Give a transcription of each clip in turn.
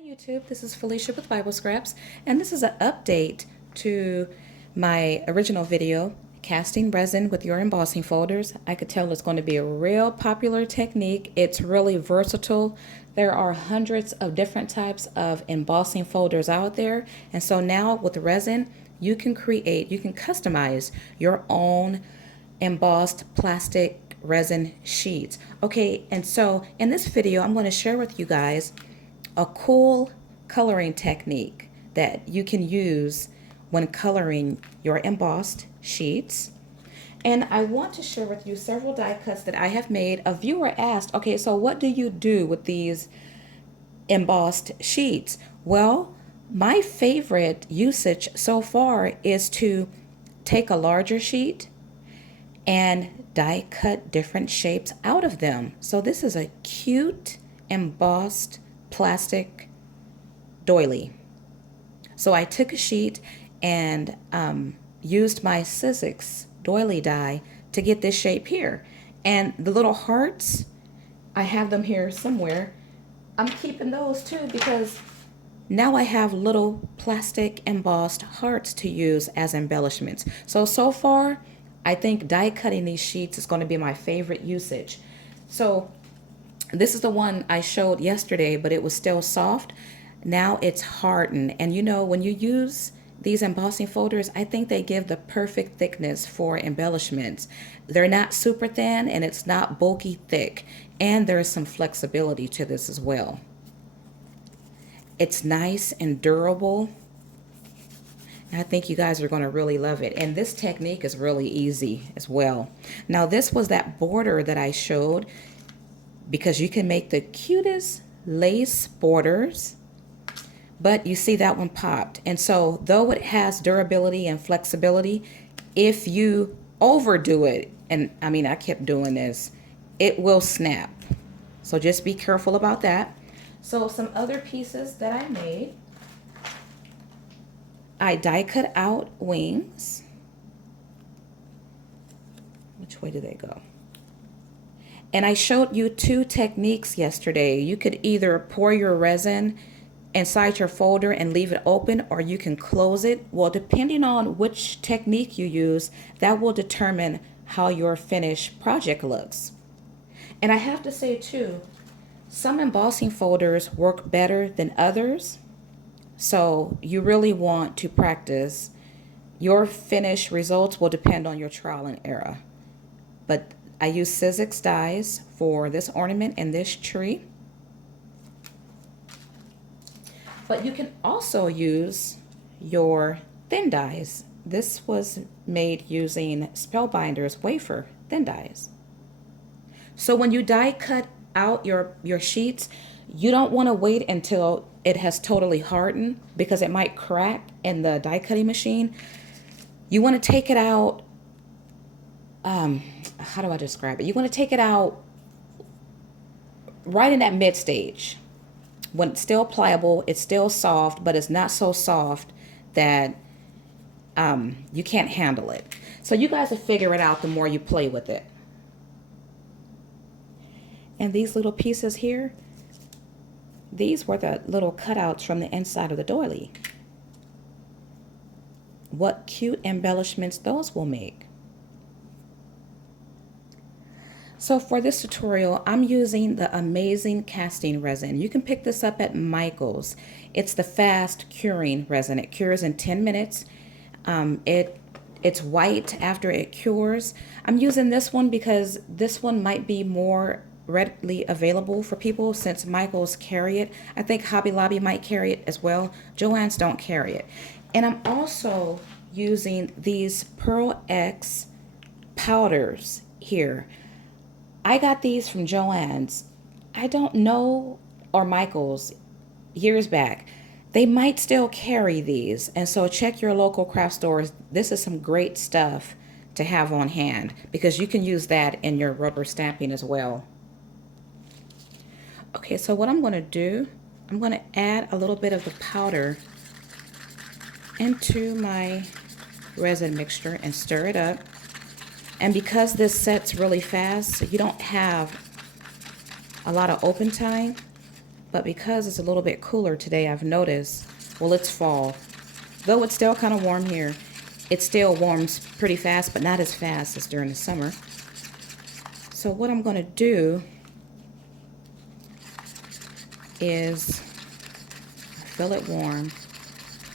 YouTube, this is Felicia with Bible Scraps, and this is an update to my original video, casting resin with your embossing folders. I could tell it's going to be a real popular technique. It's really versatile. There are hundreds of different types of embossing folders out there, and so now with resin, you can customize your own embossed plastic resin sheets. Okay, and so in this video, I'm going to share with you guys a cool coloring technique that you can use when coloring your embossed sheets. And I want to share with you several die cuts that I have made. A viewer asked, okay, so what do you do with these embossed sheets? Well, my favorite usage so far is to take a larger sheet and die cut different shapes out of them. So this is a cute embossed plastic doily. So I took a sheet and used my Sizzix doily die to get this shape here. And the little hearts, I have them here somewhere. I'm keeping those too because now I have little plastic embossed hearts to use as embellishments. So far, I think die cutting these sheets is going to be my favorite usage. So this is the one I showed yesterday, but it was still soft. Now it's hardened. And you know, when you use these embossing folders, I think they give the perfect thickness for embellishments. They're not super thin and it's not bulky thick. And there's some flexibility to this as well. It's nice and durable. I think you guys are going to really love it. And this technique is really easy as well. Now this was that border that I showed, because you can make the cutest lace borders, but you see that one popped. And so though it has durability and flexibility, if you overdo it, and I mean, I kept doing this, it will snap. So just be careful about that. So some other pieces that I made, I die cut out wings. Which way do they go? And I showed you two techniques yesterday. You could either pour your resin inside your folder and leave it open, or you can close it. Well, depending on which technique you use, that will determine how your finished project looks. And I have to say too, some embossing folders work better than others. So you really want to practice. Your finished results will depend on your trial and error. But I use Sizzix dies for this ornament and this tree. But you can also use your thin dies. This was made using Spellbinder's wafer thin dies. So when you die cut out your sheets, you don't want to wait until it has totally hardened because it might crack in the die cutting machine. You want to take it out, how do I describe it? You want to take it out right in that mid stage when it's still pliable, it's still soft, but it's not so soft that you can't handle it. So you guys will figure it out the more you play with it. And these little pieces here, these were the little cutouts from the inside of the doily. What cute embellishments those will make. So for this tutorial, I'm using the amazing casting resin. You can pick this up at Michael's. It's the fast curing resin. It cures in 10 minutes. It's white after it cures. I'm using this one because this one might be more readily available for people since Michael's carry it. I think Hobby Lobby might carry it as well. Joann's don't carry it. And I'm also using these Pearl X powders here. I got these from Joann's. I don't know, or Michael's, years back. They might still carry these. And so check your local craft stores. This is some great stuff to have on hand because you can use that in your rubber stamping as well. Okay, so what I'm going to do, I'm going to add a little bit of the powder into my resin mixture and stir it up. And because this sets really fast, so you don't have a lot of open time, But because it's a little bit cooler today, I've noticed, well, it's fall. Though it's still kind of warm here, it still warms pretty fast, but not as fast as during the summer. So what I'm going to do is fill it warm.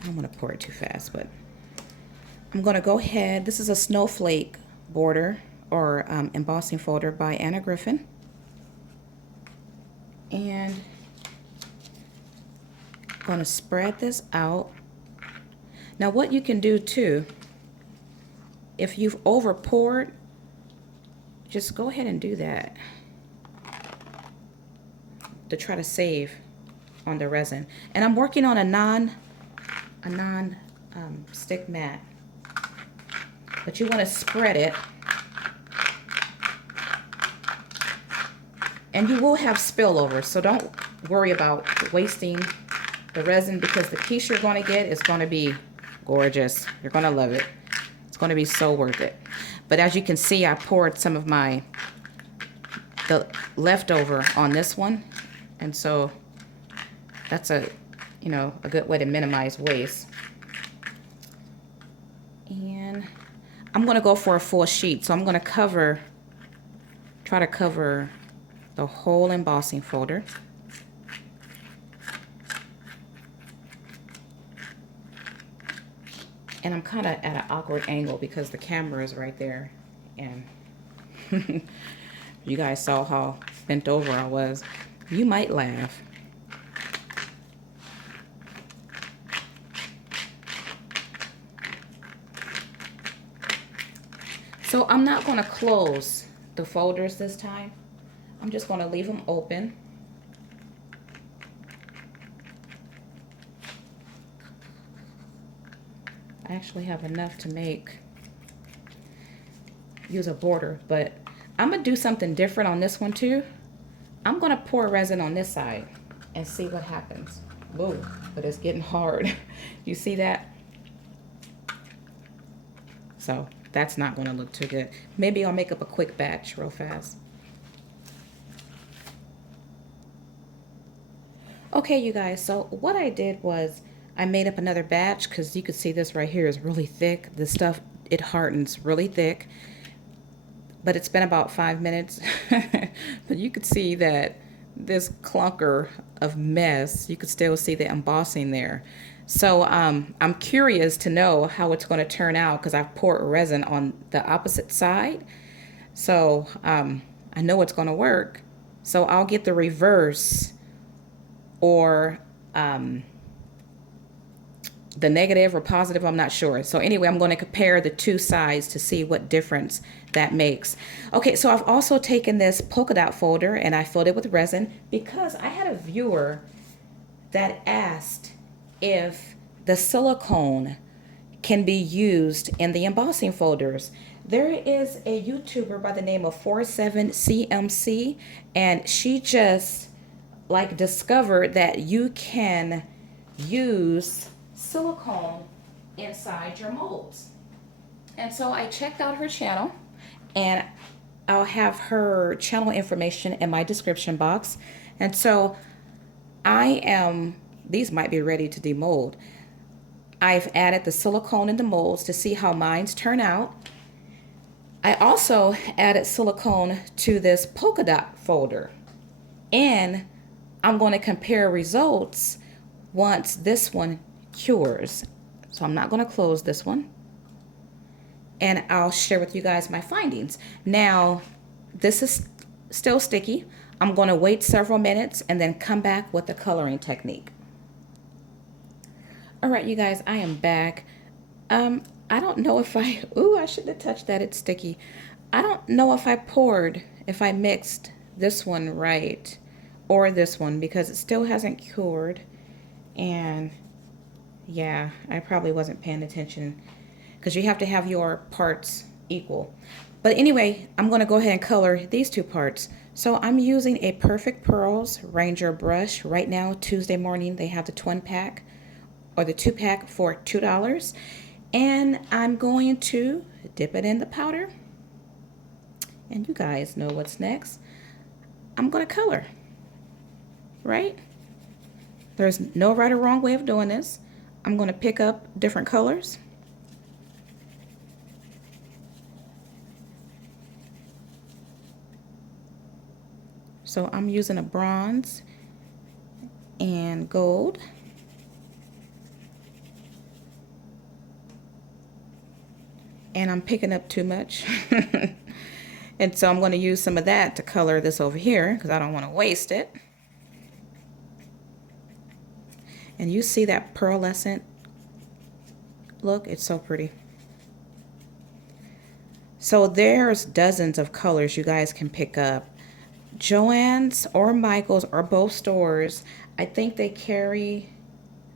I don't want to pour it too fast, but I'm going to go ahead. This is a snowflake border or embossing folder by Anna Griffin. And I'm going to spread this out. Now what you can do too, if you've over poured, just go ahead and do that to try to save on the resin. And I'm working on a non stick mat, but you want to spread it, and you will have spillover, so don't worry about wasting the resin, because the piece you're going to get is going to be gorgeous. You're going to love it. It's going to be so worth it. But as you can see, I poured some of the leftover on this one, and so that's a good way to minimize waste. And I'm going to go for a full sheet, so I'm going to try to cover the whole embossing folder. And I'm kind of at an awkward angle because the camera is right there, and you guys saw how bent over I was. You might laugh. So I'm not going to close the folders this time. I'm just going to leave them open. I actually have enough to use a border, but I'm going to do something different on this one too. I'm going to pour resin on this side and see what happens. Whoa, but it's getting hard. You see that? So that's not going to look too good. Maybe I'll make up a quick batch real fast. Okay, you guys, so what I did was I made up another batch, because you can see this right here is really thick. The stuff, it hardens really thick. But it's been about 5 minutes. But you could see that this clunker of mess, you could still see the embossing there. So I'm curious to know how it's going to turn out, because I've poured resin on the opposite side. So I know it's going to work. So I'll get the reverse, or the negative or positive, I'm not sure. So anyway, I'm going to compare the two sides to see what difference that makes. Okay, so I've also taken this polka dot folder and I filled it with resin, because I had a viewer that asked if the silicone can be used in the embossing folders. There is a YouTuber by the name of 47CMC, and she just discovered that you can use silicone inside your molds. And so I checked out her channel, and I'll have her channel information in my description box. And so these might be ready to demold. I've added the silicone in the molds to see how mine's turn out. I also added silicone to this polka dot folder, and I'm going to compare results once this one cures. So I'm not going to close this one, and I'll share with you guys my findings. Now, this is still sticky. I'm going to wait several minutes and then come back with the coloring technique. All right, you guys, I am back. I don't know if I shouldn't have touched that. It's sticky. I don't know if I mixed this one right or this one, because it still hasn't cured. And yeah, I probably wasn't paying attention, because you have to have your parts equal. But anyway, I'm going to go ahead and color these two parts. So I'm using a Perfect Pearls Ranger brush. Right now, Tuesday morning, they have the twin pack or the 2-pack for $2. And I'm going to dip it in the powder. And you guys know what's next. I'm going to color, right? There's no right or wrong way of doing this. I'm going to pick up different colors. So I'm using a bronze and gold. And I'm picking up too much. And so I'm going to use some of that to color this over here because I don't want to waste it. And you see that pearlescent look? It's so pretty. So there's dozens of colors you guys can pick up. Joann's or Michael's or both stores, I think they carry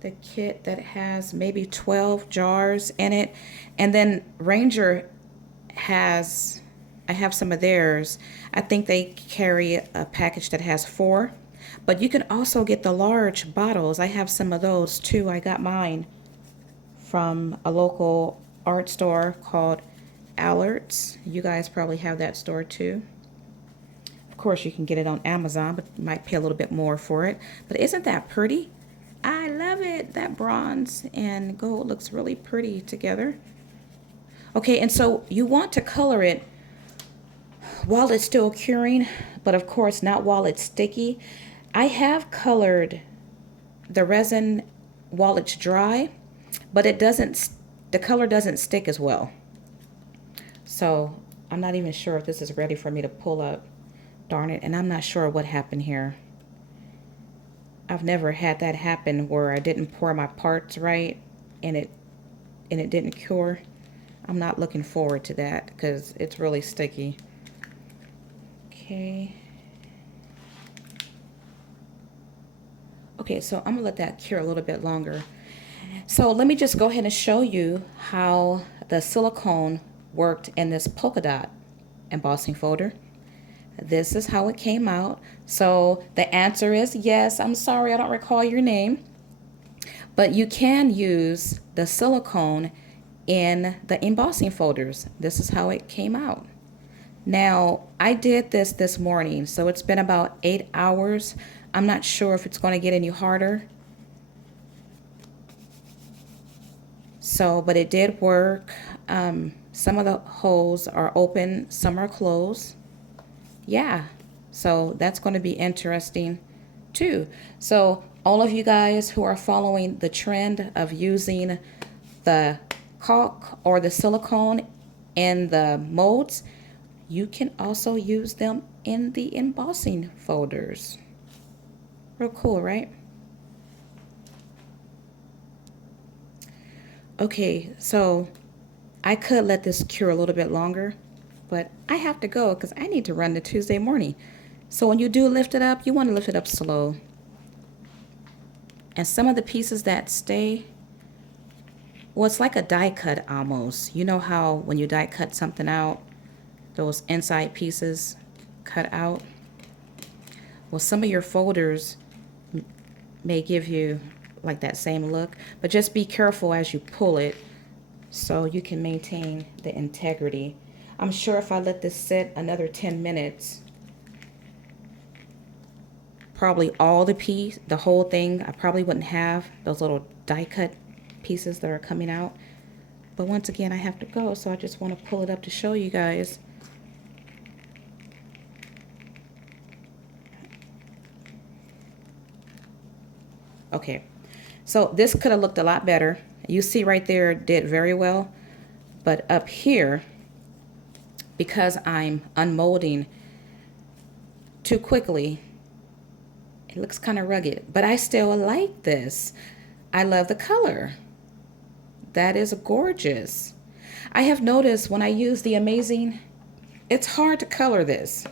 the kit that has maybe 12 jars in it. And then Ranger has, I have some of theirs. I think they carry a package that has 4. But you can also get the large bottles. I have some of those too. I got mine from a local art store called Allard's. You guys probably have that store too. Of course, you can get it on Amazon, but you might pay a little bit more for it. But isn't that pretty? I love it. That bronze and gold looks really pretty together. Okay, and so you want to color it while it's still curing, but of course not while it's sticky. I have colored the resin while it's dry, but it doesn't, the color doesn't stick as well. So I'm not even sure if this is ready for me to pull up. Darn it, and I'm not sure what happened here. I've never had that happen where I didn't pour my parts right and it didn't cure. I'm not looking forward to that because it's really sticky. Okay. Okay, so I'm gonna let that cure a little bit longer. So let me just go ahead and show you how the silicone worked in this polka dot embossing folder. This is how it came out. So the answer is yes. I'm sorry, I don't recall your name. But you can use the silicone in the embossing folders. This is how it came out. Now, I did this morning, so it's been about 8 hours. I'm not sure if it's going to get any harder. So, but it did work. Some of the holes are open, some are closed. Yeah, so that's going to be interesting too. So all of you guys who are following the trend of using the caulk or the silicone in the molds, you can also use them in the embossing folders. Real cool, right? Okay, so I could let this cure a little bit longer, but I have to go because I need to run the Tuesday morning. So when you do lift it up, you want to lift it up slow. And some of the pieces that stay, well, it's like a die cut almost. You know how when you die cut something out, those inside pieces cut out? Well, some of your folders may give you like that same look, but just be careful as you pull it so you can maintain the integrity. I'm sure if I let this sit another 10 minutes, probably all the whole thing, I probably wouldn't have those little die cut pieces that are coming out. But once again, I have to go, so I just want to pull it up to show you guys. Okay, so this could have looked a lot better. You see right there, it did very well. But up here, because I'm unmolding too quickly, it looks kind of rugged. But I still like this. I love the color. That is gorgeous. I have noticed when I use the Amazing, it's hard to color this.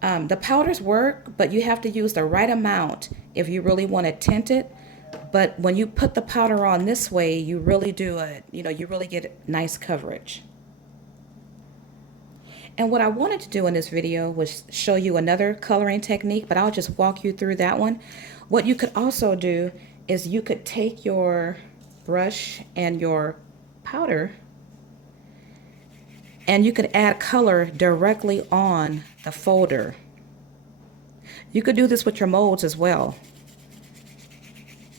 The powders work, but you have to use the right amount if you really want to tint it. But when you put the powder on this way, you really do it, you really get nice coverage. And what I wanted to do in this video was show you another coloring technique, but I'll just walk you through that one. What you could also do is you could take your brush and your powder and you could add color directly on the folder. You could do this with your molds as well.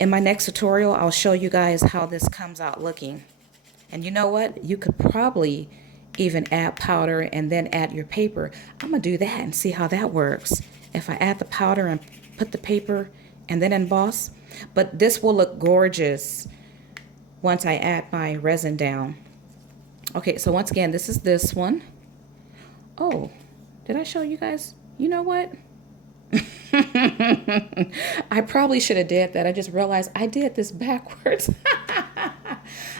In my next tutorial, I'll show you guys how this comes out looking. And you know what? You could probably even add powder and then add your paper. I'm gonna do that and see how that works. If I add the powder and put the paper and then emboss. But this will look gorgeous once I add my resin down. Okay, so once again, this is this one. Oh, did I show you guys? You know what? I probably should have did that. I just realized I did this backwards.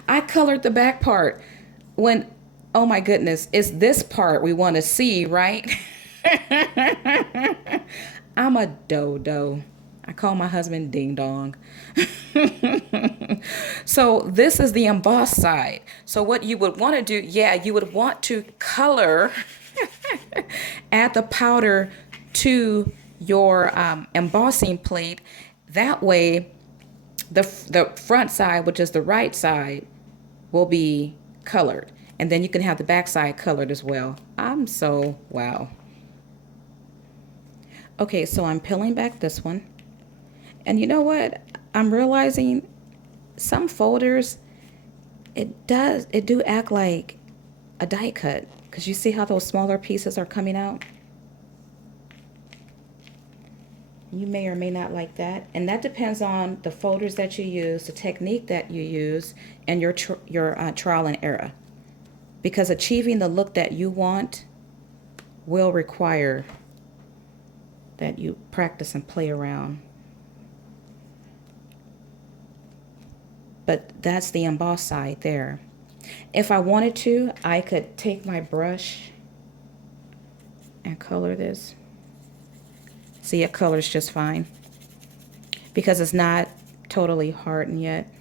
I colored the back part when, oh my goodness, it's this part we want to see, right? I'm a dodo. I call my husband Ding Dong. So this is the embossed side. So what you would want to do, yeah, you would want to color, add the powder to your embossing plate. That way, the front side, which is the right side, will be colored. And then you can have the back side colored as well. I'm so, wow. Okay, so I'm peeling back this one. And you know what? I'm realizing some folders, it do act like a die cut. Because you see how those smaller pieces are coming out? You may or may not like that. And that depends on the folders that you use, the technique that you use, and your trial and error. Because achieving the look that you want will require that you practice and play around. But that's the embossed side there. If I wanted to, I could take my brush and color this. See, it colors just fine because it's not totally hardened yet.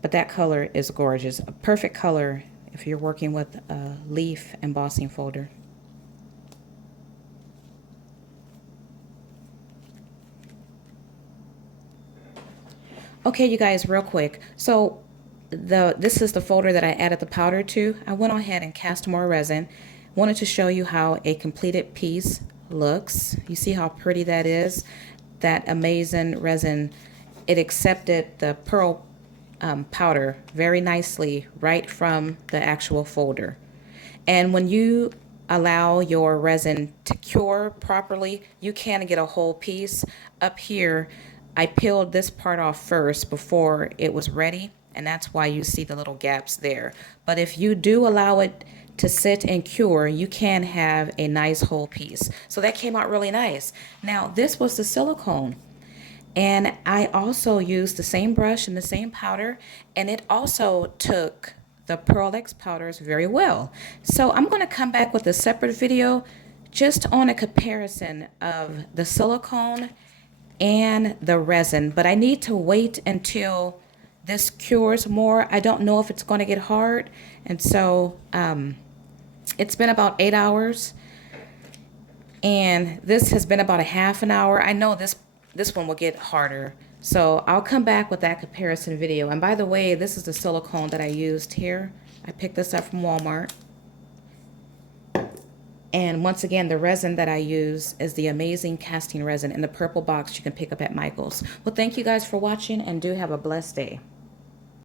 But that color is gorgeous. A perfect color if you're working with a leaf embossing folder. Okay, you guys, real quick. So this is the folder that I added the powder to. I went ahead and cast more resin. Wanted to show you how a completed piece looks. You see how pretty that is? That amazing resin. It accepted the pearl powder very nicely right from the actual folder. And when you allow your resin to cure properly, you can get a whole piece. Up here, I peeled this part off first before it was ready, and that's why you see the little gaps there. But if you do allow it to sit and cure, you can have a nice whole piece. So that came out really nice. Now, this was the silicone. And I also used the same brush and the same powder, and it also took the Pearl X powders very well. So I'm going to come back with a separate video just on a comparison of the silicone and the resin. But I need to wait until this cures more. I don't know if it's going to get hard. And so it's been about 8 hours. And this has been about a half an hour. I know this one will get harder. So I'll come back with that comparison video. And by the way, this is the silicone that I used here. I picked this up from Walmart. And once again, the resin that I use is the amazing casting resin in the purple box you can pick up at Michael's. Well, thank you guys for watching, and do have a blessed day.